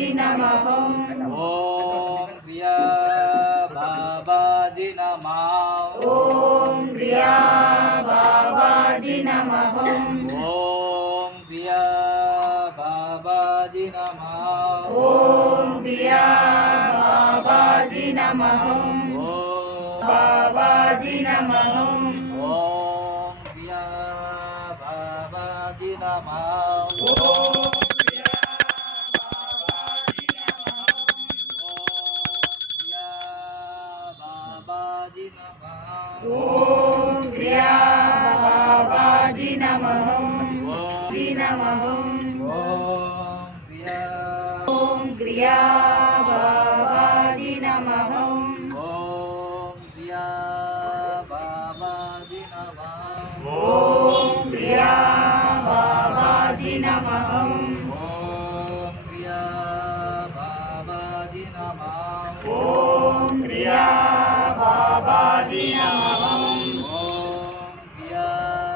बाबाजी नमः ओम क्रिया बाबाजी नमः ओम क्रिया बाबाजी नमः ओम क्रिया बाबाजी नमः ओम क्रिया बाबाजी नमः बाबाजी नमः ओम क्रिया बाबाजी नमः ओम क्रिया बाबाजी नमः जी नमः ओम क्रिया बाबाजी नमः ओम क्रिया बाबाजी नमः ओम क्रिया बाबाजी नमः ओम क्रिया बाबाजी नमः ओम क्रिया बाबाजी नमः ओम क्रिया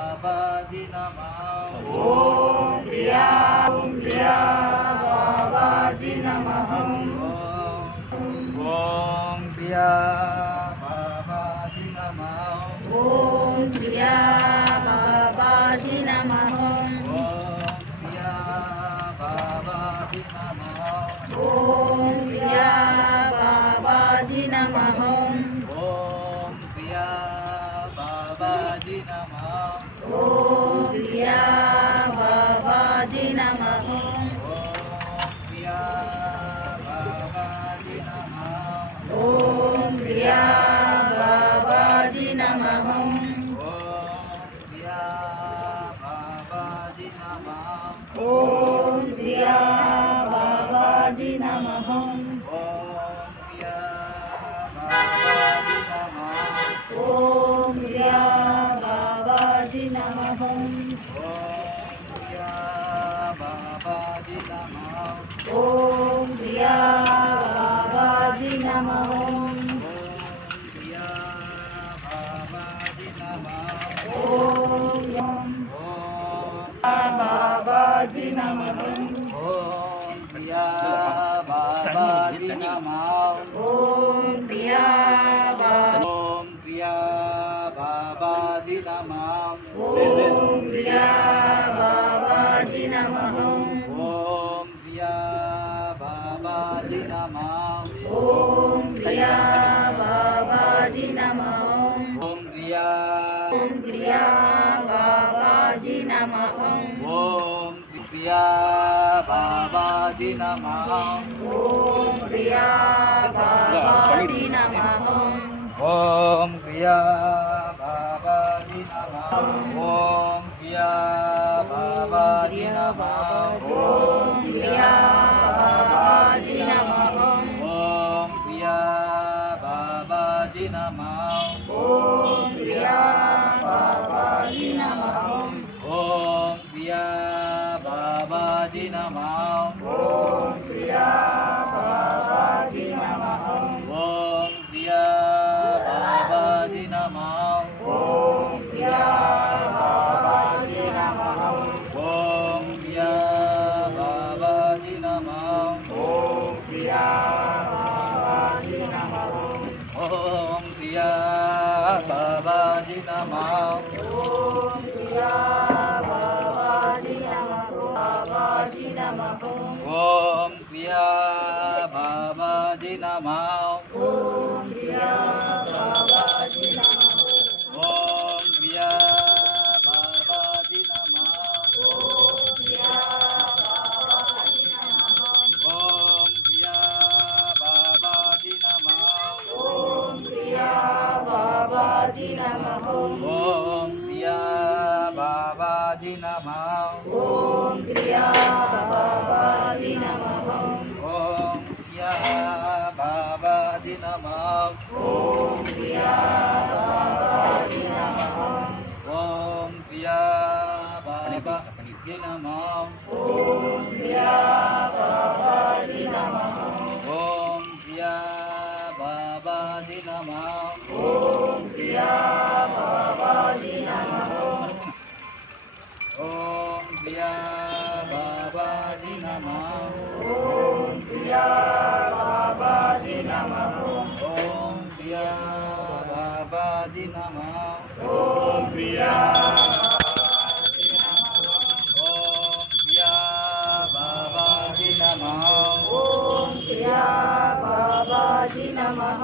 बाबाजी नमः ओम क्रिया बाबाजी नमः ओम क्रिया बाबाजी नमः ओम क्रिया बाबाजी नमः ओम क्रिया बाबाजी नमः ओम क्रिया बाबाजी नमः ओम क्रिया बाबाजी नमः ओम क्रिया बाबाजी नमः ओम बाबाजी नमः ओम क्रिया बाबाजी नमः ओम क्रिया ओम क्रिया बाबाजी नमः ओम क्रिया बाबाजी नमः ओम क्रिया बाबाजी नमः ओम क्रिया बाबाजी नमः ओम क्रिया ओम क्रिया बाबाजी नमः ओम क्रिया बाबाजी नमः ओम क्रिया बाबाजी नमः ओम क्रिया बाबाजी नमः ओम क्रिया बाबाजी नमः ओम क्रिया बाबाजी नमः ओम क्रिया बाबाजी नमः ओम क्रिया बाबाजी नमः ओम क्रिया बाबाजी नमः ओम क्रिया बाबाजी नमः ओम क्रिया बाबाजी नमः ओम क्रिया बाबाजी नमः ओम क्रिया बाबाजी नमः ओम क्रिया बाबाजी नमः ओम क्रिया बाबाजी नमः ओम क्रिया बाबाजी नमः बाबाजी नमः ओम क्रिया बाबाजी नमः ओम क्रिया बाबाजी नमः ओम क्रिया बाबाजी नमः ओम क्रिया बाबाजी नमः ओम क्रिया बाबाजी नमः ओम क्रिया बाबाजी नमः ओम क्रिया बाबाजी नमः ओम क्रिया बाबाजी नमः ओम क्रिया बाबाजी नमः ओम क्रिया बाबाजी नमः ओम क्रिया बाबाजी नमः ओम क्रिया बाबाजी नमः ओम क्रिया बाबाजी नमः ओम क्रिया बाबाजी नमः ओम क्रिया बाबाजी नमः ஓம் பிரியா பாபாஜி நமः ஓம் பிரியா பாபாஜி நமः ஓம் பிரியா ஓம் பிரியா பாபாஜி நமः ஓம் பிரியா பாபாஜி நமः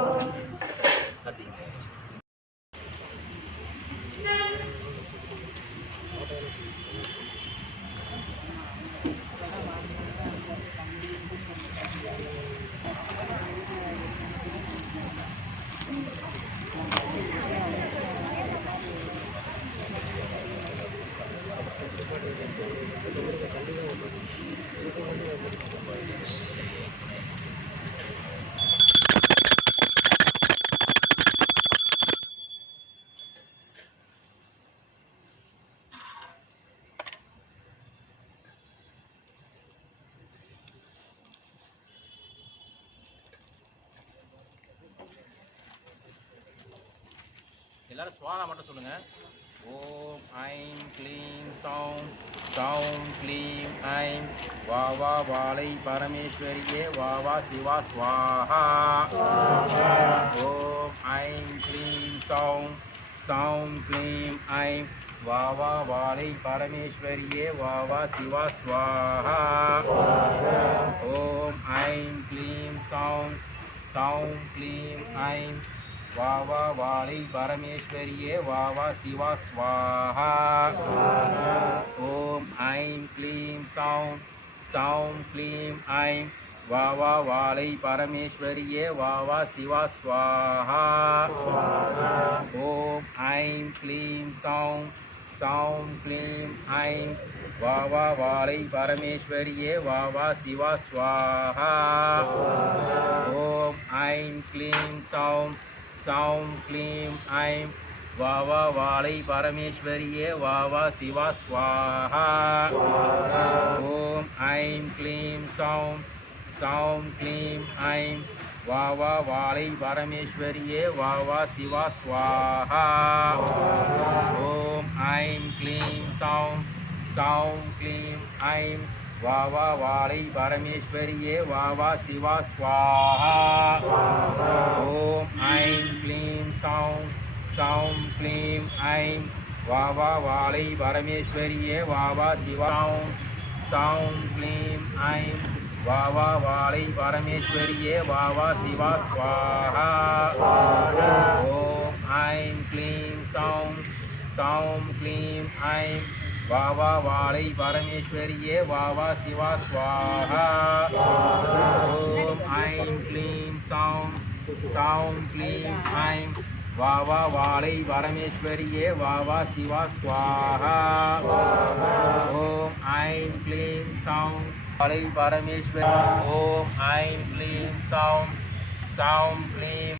எல்லாரும் ஸ்வானா மட்டும் சொல்லுங்க. ஓம் ஐம் க்ளீம் சௌம் சௌம் க்ளீம் ஐம் வா வா வாழை பரமேஸ்வரியே வா வா சிவா ஸ்வாஹா. ஓம் ஐம் க்ளீம் சௌம் சௌம் க்ளீம் ஐம் வா வா வாழை பரமேஸ்வரியே வா வா சிவா ஸ்வாஹா. ஓம் ஐம் க்ளீம் சௌம் சௌம் க்ளீம் ஐம் வா வா வாழை பரமேஸ்வரியே வா வா சிவா ஸ்வாஹா. ஓம் ஐம் க்ளீம் சௌம் சௌம் க்ளீம் ஐம் வா வா வாழை பரமேஸ்வரியே வா வா சிவா ஸ்வாஹா. ஓம் ஐம் க்ளீம் சௌம் சௌம் க்ளீம் ஐம் வா வா வாழை பரமேஸ்வரியே வா வா சிவா ஸ்வாஹா. ஓம் ஐம் க்ளீம் சௌம் சௌம் க்ளீம் ஐம் வா வா வாழை பரமேஸ்வரியே வா வா சிவா ஸ்வாஹா. ஓம் ஐம் க்ளீம் சௌம் சௌம் க்ளீம் ஐம் வா வா வாழை பரமேஸ்வரியே வா வா சிவா ஸ்வாஹா. ஓம் ஐம் க்ளீம் சௌம் சௌம் க்ளீம் ஐம் வா வா வாழை பரமேஸ்வரியே வா வா சிவா ஸ்வாஹா. ஓம் ஐம் க்ளீம் சௌம் சௌம் க்ளீம் ஐம் வா வா வாழை பரமேஸ்வரியே வா வா சிவா சௌம் க்ளீம் ஐம் வா வா வாழை பரமேஸ்வரியே வா வா சிவா ஸ்வாஹா. ஓம் ஐம் க்ளீம் சௌம் சௌம் க்ளீம் ஐம் வா வா வாழை பரமேஸ்வரியே வா வா சிவா ஸ்வாஹா. ஓம் ஐம் க்ளீம் சௌம் சௌம் க்ளீம் ஐம் வா வா வாழை பரமேஸ்வரியே வா வா சிவா ஸ்வாஹா. ஓம் ஐம் க்ளீம் சௌம் வாழை பரமேஸ்வரி. ஓம் ஐம் க்ளீம் சௌம் சௌம் க்ளீம்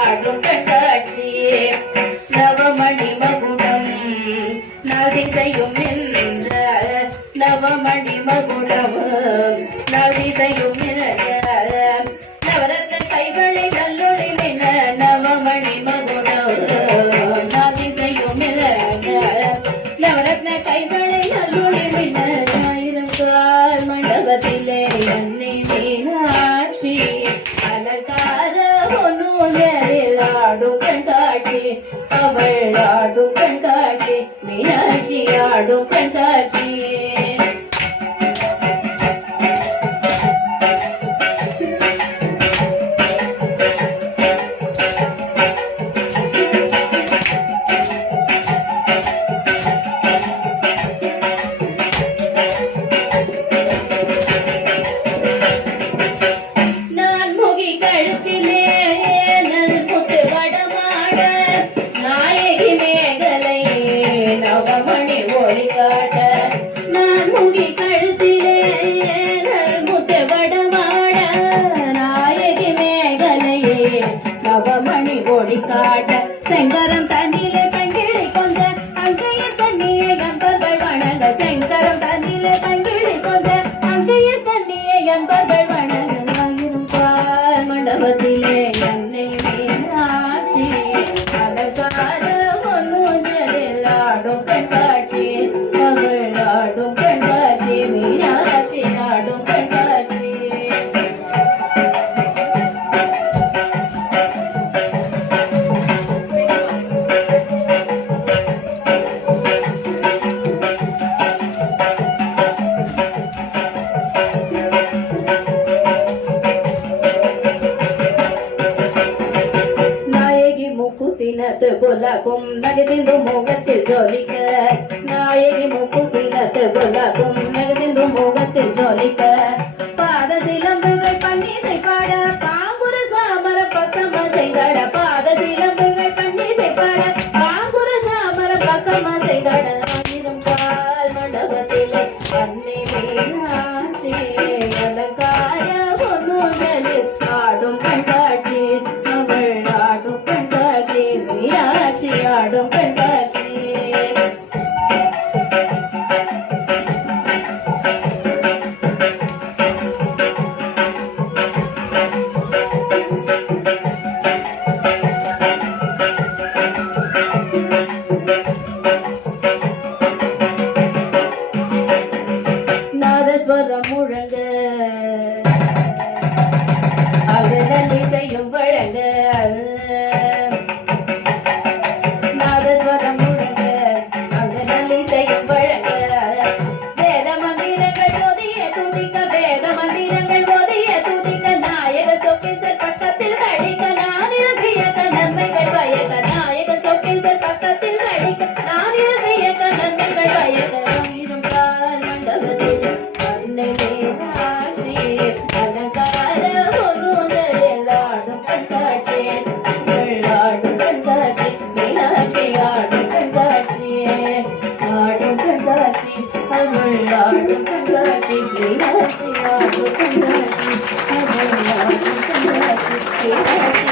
ஆடும் கண்காட்சி நவமணி மகுடம் நதிசையும் நின்ற நவமணி மகுடம் நதிசையும் நின்ற நவரத்ன கைவளை நல்லொளி நின நவமணி மகுடம் நதிசையும் நின்ற நவரத்ன கைவளை நல்லொளி நின ஆயிரம் கால் மண்டபத்திலே அன்னை மீனாட்சி அலங்கார ஒன்றும் ஆடும் கண்காட்சி அவள் ஆடும் கண்காட்சி மீனாட்சி ஆடும் கண்காட்சி நான் முகி கழுத்திலே நல்முத்து வடமாட நாயகி மேகலை நவமணி ஒளி காட்ட நான் முகி கழுத்திலே நல்முத்து வடமாட நாயகி மேகலை நவமணி ஒளி காட்ட செங்கரம் தண்ணிலே பங்கிழி கொண்ட அங்கைய தண்ணியை என்பர்கள் வணங்க செங்கரம் தண்ணிலே பங்கிழி கொண்ட அங்கைய தண்ணியை என்பர்கள் வணங்க மண்டபத்திலே என்னை மீனாட்சி அலங்கார ஒன்றும் ஆடும் கண்காட்சி அவள் ஆடும் கண்காட்சி மீனாட்சி ஆடும் கண்காட்சி மூக்குத்தினத்து புலகும் நகதிந்து முகத்தில் ஜொலிக்க நாயகி மூக்குத்தினத்து புலகும் நகதிந்து முகத்தில் ஜொலிக்க பாத சிலம்புகள் பன்னிசை பாட பாங்குர சாமர பக்கமசை கட பாத சிலம்புகள் பன்னிசை பாட பாங்குர சாமர பக்கமசை கட ஆயிரம் கால் மண்டபத்திலே அன்னை மீனாட்சி அலங்கார ஒன்றும் ஆடும் கண்காட்சி அவள் ஆடும் கண்காட்சி மீனாட்சி ஆடும் கண்காட்சி நாதஸ்வரம் முழங்க அகலிசையும் வழங்க நாதஸ்வரம் முழங்க அகலிசையும் வழங்க வேத மந்திரங்கள் ஓதிய துதிக்க வேத மந்திரங்கள் ஓதிய துதிக்க நாயக சொக்கேசர் பக்கத்தில் கடிக்க நானிரசியக்க நன்மைகள் பயக்க நாயக சொக்கேசர் பக்கத்தில் கடிக்க நானிரசியக்க நன்மைகள் பயக்க ஆயிரம் கால் மண்டபத்தில் அன்னை மீனாட்சி அலங்கார ஒன்றும் ஆடும் கண்காட்சி ஆடும் கண்காட்சி மீனாட்சி ஆடும் கண்காட்சி ஆடும் கண்காட்சி அவள் ஆடும் கண்காட்சி மீனாட்சி ஆடும் கண்காட்சி அவள் ஆடும் கண்காட்சி மீனாட்சி